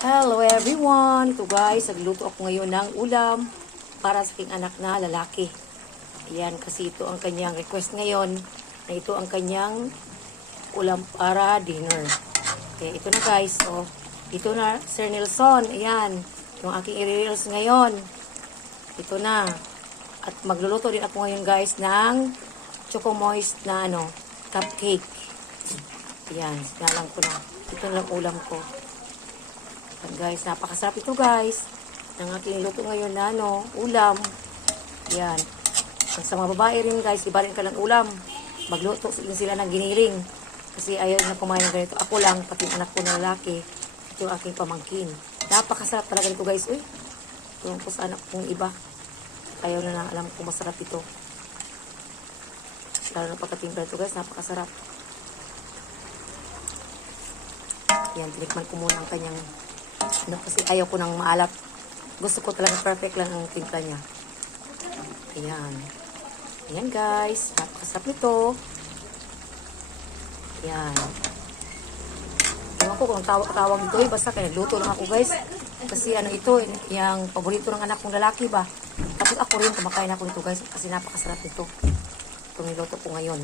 Hello everyone! Ito guys, nagluto ako ngayon ng ulam para sa aking anak na lalaki. Ayan, kasi ito ang kanyang request ngayon na ito ang kanyang ulam para dinner. Okay, ito na guys. Oh, ito na, Sir Nelson. Ayan, yung aking i-reels ngayon. Ito na. At magluluto din ako ngayon guys ng Choco Moist na ano, cupcake. Ayan, sinalang ko na. Ito na ulam ko. Ayan, guys, napakasarap ito guys. Ang aking luto ngayon na ano, ulam. Yan. Ang sa mga babae rin guys, iba rin ka ng ulam. Magluto din sila ng giniling. Kasi ayaw na kumain ng ganito. Ako lang, pati anak ko na lalaki. Ito yung aking pamangkin. Napakasarap talaga nito guys. Uy, tuwang ko sa anak kong iba. Ayaw na na alam kung masarap ito. Lalo na pagkatimpla ito guys, napakasarap. Yan, tinikman ko muna ang kanyang ano, kasi ayaw ko ng maalat. Gusto ko talaga perfect lang ang timpla niya. Ayan. Ayan guys. Napakasarap nito. Ayan. Ewan ko kung tawag, tawag ito eh. Basta kaya nagluto lang ako guys. Kasi ano ito, yung paborito ng anak kong lalaki ba. Tapos ako rin kumakain ako nito guys. Kasi napakasarap nito. Itong niluto ko ngayon.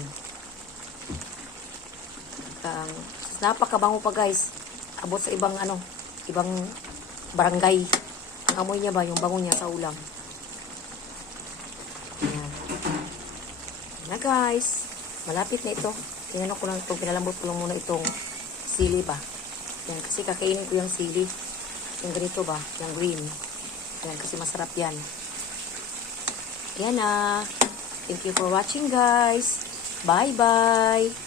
Um, napakabango pa guys. Abot sa ibang ano, ibang barangay. Ang amoy niya ba, yung bango niya sa ulam. Ayan. Ayan na guys. Malapit na ito. Tingnan ko lang itong, pinalambot ko lang muna itong sili ba. Yan, kasi kakainin ko yung sili. Yung ganito ba, yung green. Yan, kasi masarap yan. Yan na. Thank you for watching guys. Bye-bye.